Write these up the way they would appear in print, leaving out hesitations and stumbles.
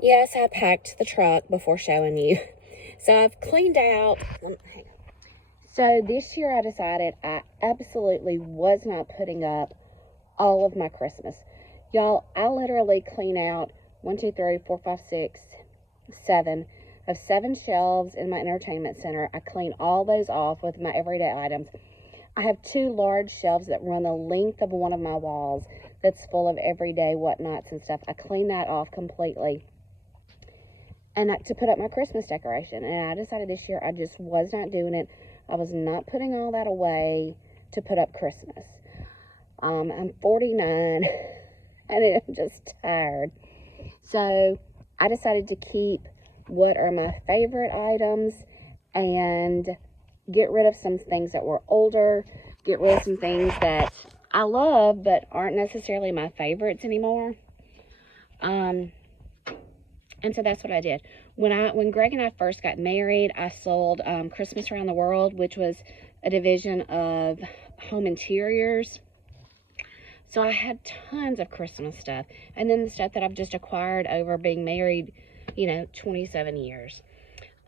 Yes, I packed the truck before showing you. So I've cleaned out. So this year I decided I absolutely was not putting up all of my Christmas. Y'all, I literally clean out 1, 2, 3, 4, 5, 6, 7 of 7 shelves in my entertainment center. I clean all those off with my everyday items. I have 2 large shelves that run the length of one of my walls that's full of everyday whatnots and stuff. I clean that off completely and to put up my Christmas decoration. And I decided this year I just was not doing it. I was not putting all that away to put up Christmas. I'm 49 and I'm just tired. So I decided to keep what are my favorite items and get rid of some things that were older, get rid of some things that I love but aren't necessarily my favorites anymore. And so that's what I did. When Greg and I first got married, I sold Christmas Around the World, which was a division of home interiors. So I had tons of Christmas stuff. And then the stuff that I've just acquired over being married, 27 years.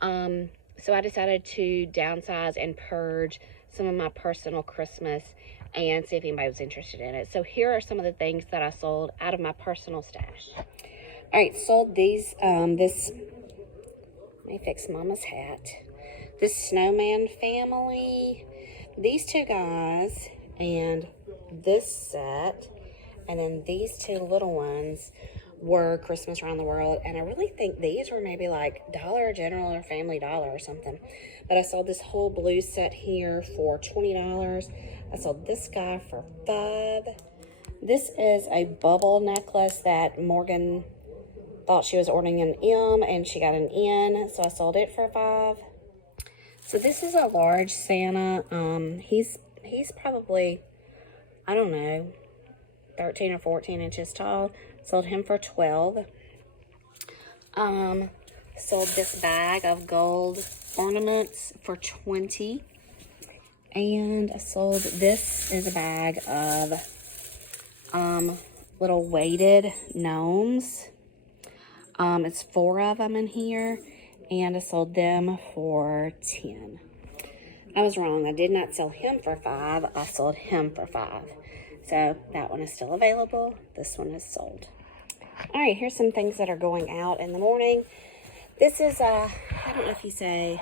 So I decided to downsize and purge some of my personal Christmas and see if anybody was interested in it. So here are some of the things that I sold out of my personal stash. All right, sold these, let me fix Mama's hat. This snowman family, these 2 guys, and this set, and then these 2 little ones were Christmas Around the World. And I really think these were maybe like Dollar General or Family Dollar or something. But I sold this whole blue set here for $20. I sold this guy for $5. This is a bubble necklace that Morgan thought she was ordering an M and she got an N, so I sold it for $5. So this is a large Santa. He's probably, I don't know, 13 or 14 inches tall. Sold him for $12. Sold this bag of gold ornaments for $20. And I sold, this is a bag of little weighted gnomes. It's 4 of them in here, and I sold them for $10. I was wrong. I did not sell him for $5. I sold him for $5. So that one is still available. This one is sold. All right, here's some things that are going out in the morning. This is I don't know if you say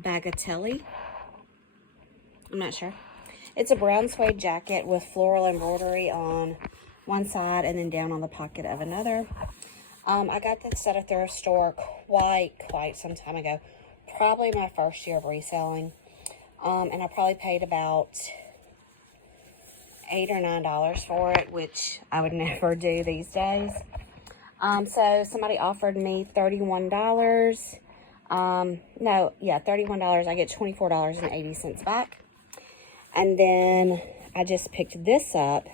bagatelle. I'm not sure. It's a brown suede jacket with floral embroidery on one side and then down on the pocket of another. I got this at a thrift store quite some time ago. Probably my first year of reselling. And I probably paid about $8 or $9 for it, which I would never do these days. So somebody offered me $31. $31. I get $24.80 back. And then I just picked this up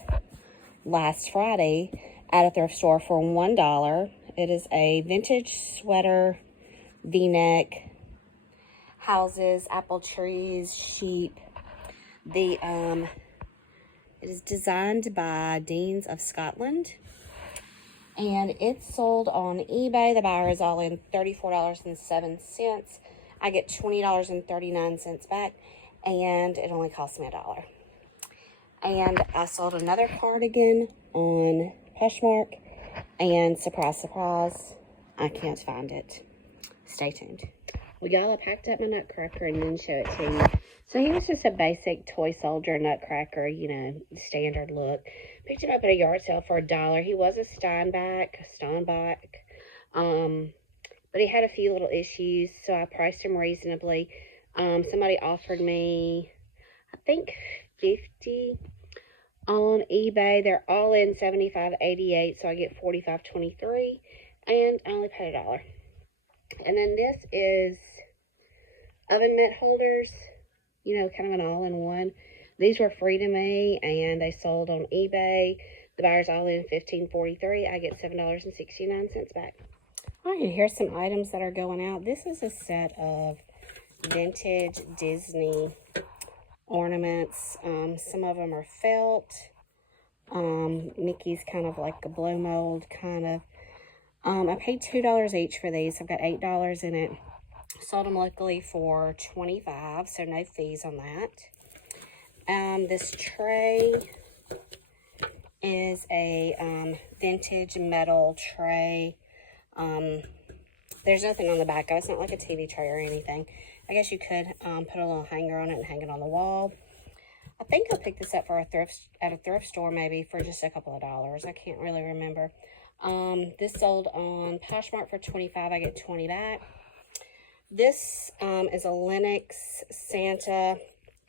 last Friday at a thrift store for $1. It is a vintage sweater, V-neck, houses, apple trees, sheep. It is designed by Deans of Scotland, and it's sold on eBay. The buyer is all in $34.07. I get $20.39 back, and it only cost me $1. And I sold another cardigan on Poshmark, and surprise, surprise, I can't find it. Stay tuned. Well, y'all, I packed up my nutcracker and didn't show it to you. So he was just a basic toy soldier nutcracker, standard look. Picked him up at a yard sale for $1. He was a Steinbach, but he had a few little issues, so I priced him reasonably. Somebody offered me, I think, $50 on eBay. They're all in $75.88, so I get $45.23, and I only paid $1. And then this is oven mitt holders, kind of an all-in-one. These were free to me, and they sold on eBay. The buyer's all in $15.43. I get $7.69 back. All right, here's some items that are going out. This is a set of vintage Disney ornaments. Some of them are felt. Mickey's kind of like a blow mold kind of I paid $2 each for these. I've got $8 in it. Sold them locally for $25, so no fees on that. This tray is a vintage metal tray. There's nothing on the back of it. It's not like a TV tray or anything. I guess you could put a little hanger on it and hang it on the wall. I think I picked this up for at a thrift store, maybe for just a couple of dollars. I can't really remember. This sold on Poshmark for $25. I get $20 back. This is a Lenox Santa,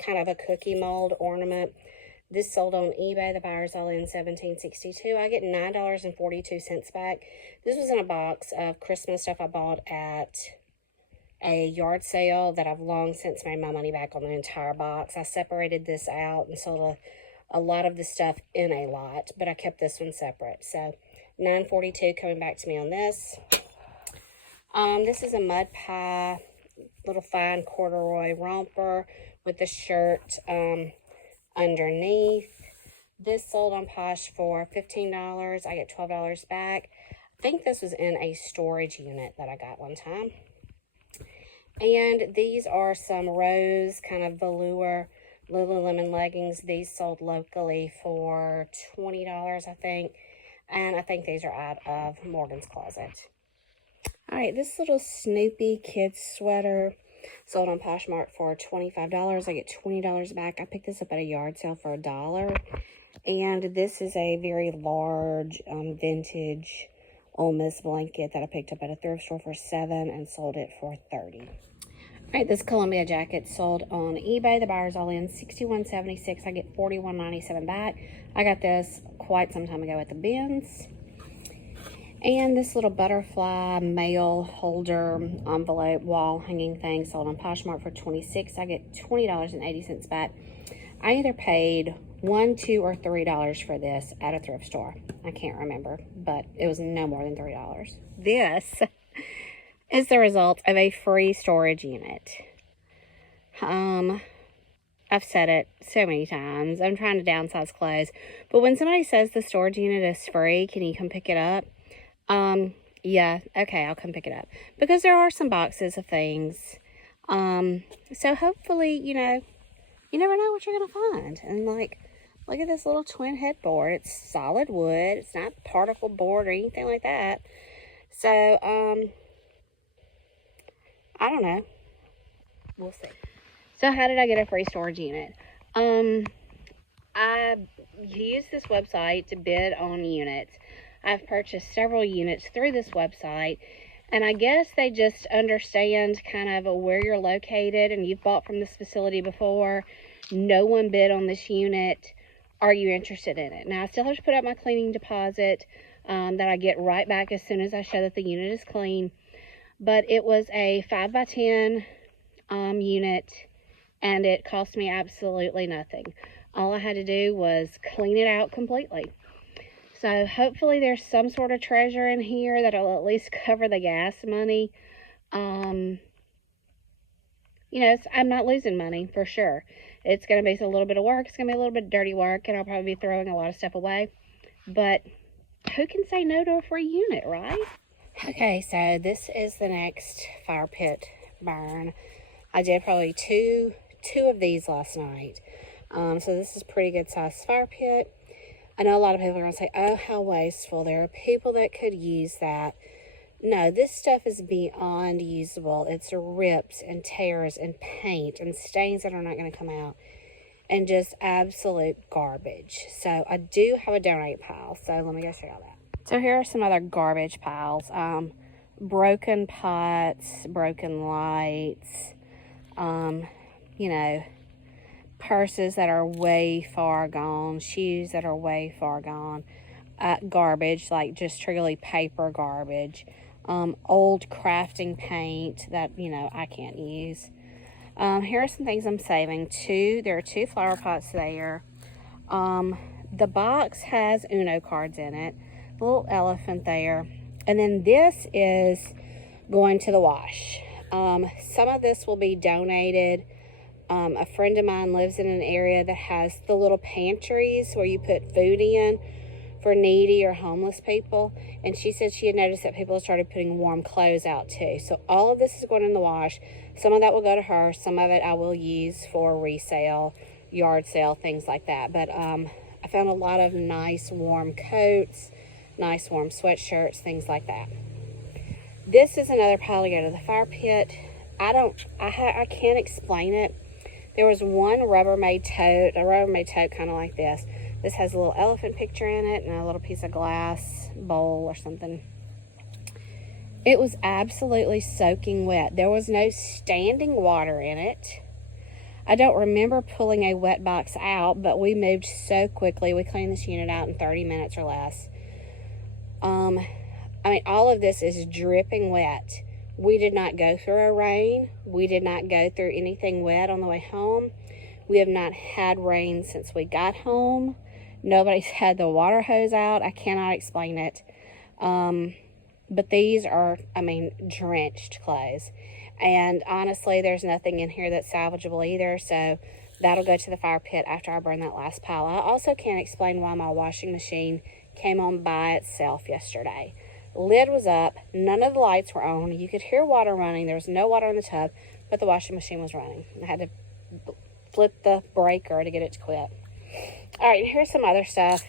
kind of a cookie mold ornament. This sold on eBay. The buyer's all in $17.62. I get $9.42 back. This was in a box of Christmas stuff I bought at a yard sale that I've long since made my money back on the entire box. I separated this out and sold a lot of the stuff in a lot, but I kept this one separate. So $9.42 coming back to me on this. This is a mud pie, little fine corduroy romper with the shirt underneath. This sold on Posh for $15. I get $12 back. I think this was in a storage unit that I got one time. And these are some rose kind of velour Lululemon leggings. These sold locally for $20, I think. And I think these are out of Morgan's Closet. All right, this little Snoopy kids sweater sold on Poshmark for $25. I get $20 back. I picked this up at a yard sale for $1. And this is a very large vintage Ole Miss blanket that I picked up at a thrift store for $7 and sold it for $30. All right, this Columbia jacket sold on eBay. The buyer's all in $61.76. I get $41.97 back. I got this quite some time ago at the bins. And this little butterfly mail holder envelope wall hanging thing sold on Poshmark for $26. I get $20.80 back. I either paid $1, $2, or $3 for this at a thrift store. I can't remember, but it was no more than $3. This is the result of a free storage unit. I've said it so many times. I'm trying to downsize clothes, but when somebody says the storage unit is free, can you come pick it up? Yeah, okay, I'll come pick it up. Because there are some boxes of things. So hopefully, you know, you never know what you're going to find. And like, look at this little twin headboard. It's solid wood. It's not particle board or anything like that. So, I don't know. We'll see. So how did I get a free storage unit? I used this website to bid on units. I've purchased several units through this website, and I guess they just understand kind of where you're located and you've bought from this facility before. No one bid on this unit. Are you interested in it? Now, I still have to put up my cleaning deposit that I get right back as soon as I show that the unit is clean. But it was a 5x10 unit, and it cost me absolutely nothing. All I had to do was clean it out completely. So hopefully there's some sort of treasure in here that'll at least cover the gas money. You know, I'm not losing money for sure. It's going to be a little bit of work. It's going to be a little bit of dirty work, and I'll probably be throwing a lot of stuff away. But who can say no to a free unit, right? Okay, so this is the next fire pit burn. I did probably two of these last night. So this is pretty good sized fire pit. I know a lot of people are going to say, oh, how wasteful. There are people that could use that. No, this stuff is beyond usable. It's rips and tears and paint and stains that are not going to come out. And just absolute garbage. So I do have a donate pile. So let me go through all that. So here are some other garbage piles. Broken pots, broken lights, you know, purses that are way far gone, shoes that are way far gone, garbage, like just truly paper garbage, old crafting paint that, you know, I can't use. Here are some things I'm saving. There are 2 flower pots there. The box has Uno cards in it, the little elephant there, and then this is going to the wash. Some of this will be donated. A friend of mine lives in an area that has the little pantries where you put food in for needy or homeless people. And she said she had noticed that people started putting warm clothes out too. So all of this is going in the wash. Some of that will go to her. Some of it I will use for resale, yard sale, things like that. But I found a lot of nice warm coats, nice warm sweatshirts, things like that. This is another pile to go to the fire pit. I can't explain it. There was one Rubbermaid tote kind of like this. This has a little elephant picture in it and a little piece of glass bowl or something. It was absolutely soaking wet. There was no standing water in it. I don't remember pulling a wet box out, but we moved so quickly. We cleaned this unit out in 30 minutes or less. I mean, all of this is dripping wet. We did not go through a rain. We did not go through anything wet on the way home. We have not had rain since we got home. Nobody's had the water hose out. I cannot explain it. But these are, I mean, drenched clothes. And honestly, there's nothing in here that's salvageable either. So that'll go to the fire pit after I burn that last pile. I also can't explain why my washing machine came on by itself yesterday. Lid was up. None of the lights were on. You could hear water running. There was no water in the tub, but the washing machine was running. I had to flip the breaker to get it to quit. All right, here's some other stuff.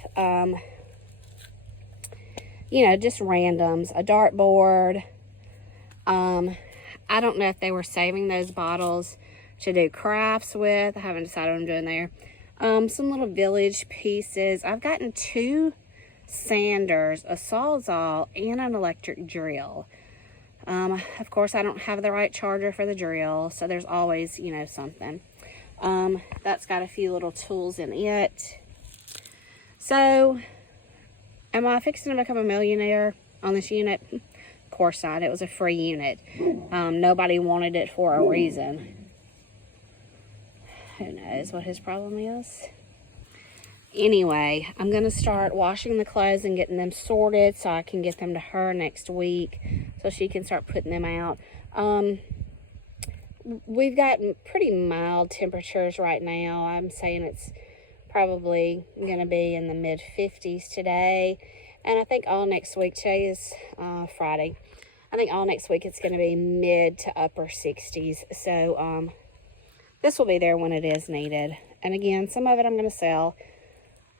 You know, just randoms. A dartboard. I don't know if they were saving those bottles to do crafts with. I haven't decided what I'm doing there. Some little village pieces. I've gotten 2 sanders, a Sawzall, and an electric drill. Of course, I don't have the right charger for the drill, so there's always, you know, something. That's got a few little tools in it. So, am I fixing to become a millionaire on this unit? Of course not. It was a free unit. Nobody wanted it for a reason. Who knows what his problem is? Anyway, I'm going to start washing the clothes and getting them sorted so I can get them to her next week so she can start putting them out. We've got pretty mild temperatures right now. I'm saying it's probably going to be in the mid-50s today. And I think all next week, today is Friday, I think all next week it's going to be mid to upper 60s. So this will be there when it is needed. And again, some of it I'm going to sell.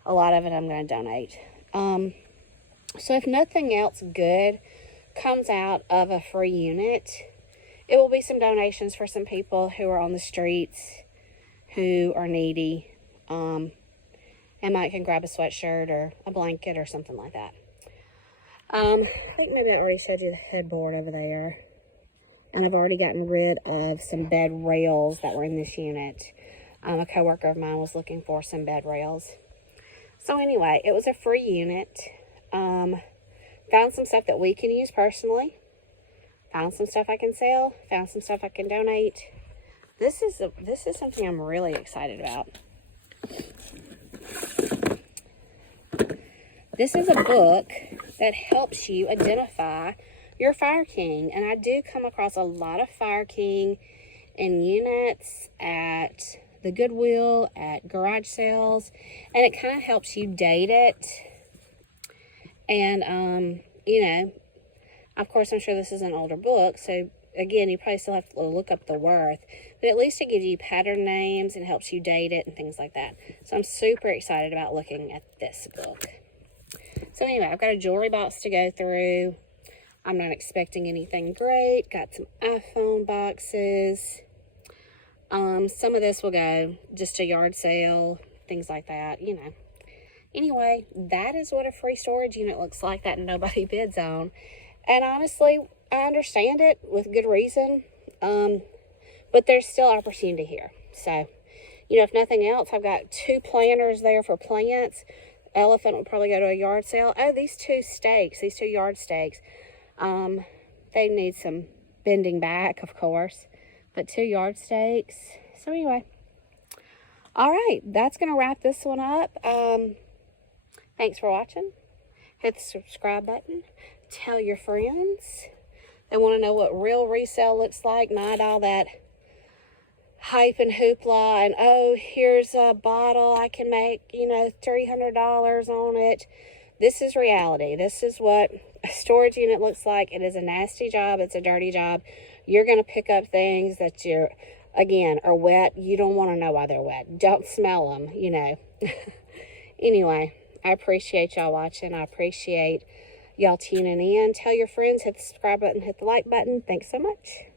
A lot of it I'm going to donate. So if nothing else good comes out of a free unit, it will be some donations for some people who are on the streets, who are needy, and might can grab a sweatshirt or a blanket or something like that. I think maybe I already showed you the headboard over there. And I've already gotten rid of some bed rails that were in this unit. A coworker of mine was looking for some bed rails. So anyway, it was a free unit. Found some stuff that we can use personally. Found some stuff I can sell. Found some stuff I can donate. This is something I'm really excited about. This is a book that helps you identify your Fire King. And I do come across a lot of Fire King in units at the Goodwill, at garage sales. And it kind of helps you date it. And, you know, of course, I'm sure this is an older book. So, again, you probably still have to look up the worth. But at least it gives you pattern names and helps you date it and things like that. So I'm super excited about looking at this book. So anyway, I've got a jewelry box to go through. I'm not expecting anything great. Got some iPhone boxes. Some of this will go just to yard sale, things like that, you know. Anyway, that is what a free storage unit looks like that nobody bids on. And honestly, I understand it with good reason. But there's still opportunity here. So, you know, if nothing else, I've got 2 planters there for plants. Elephant will probably go to a yard sale. Oh, these 2 stakes, these 2 yard stakes. They need some bending back, of course. But 2 yard stakes. So anyway. All right, that's going to wrap this one up. Thanks for watching. Hit the subscribe button. Tell your friends. They want to know what real resale looks like, not all that hype and hoopla and, oh, here's a bottle I can make, you know, $300 on it. this is reality. This is what a storage unit looks like. It is a nasty job. It's a dirty job. You're going to pick up things that again, are wet. You don't want to know why they're wet. Don't smell them, you know. Anyway, I appreciate y'all watching. I appreciate y'all tuning in. Tell your friends, hit the subscribe button, hit the like button. Thanks so much.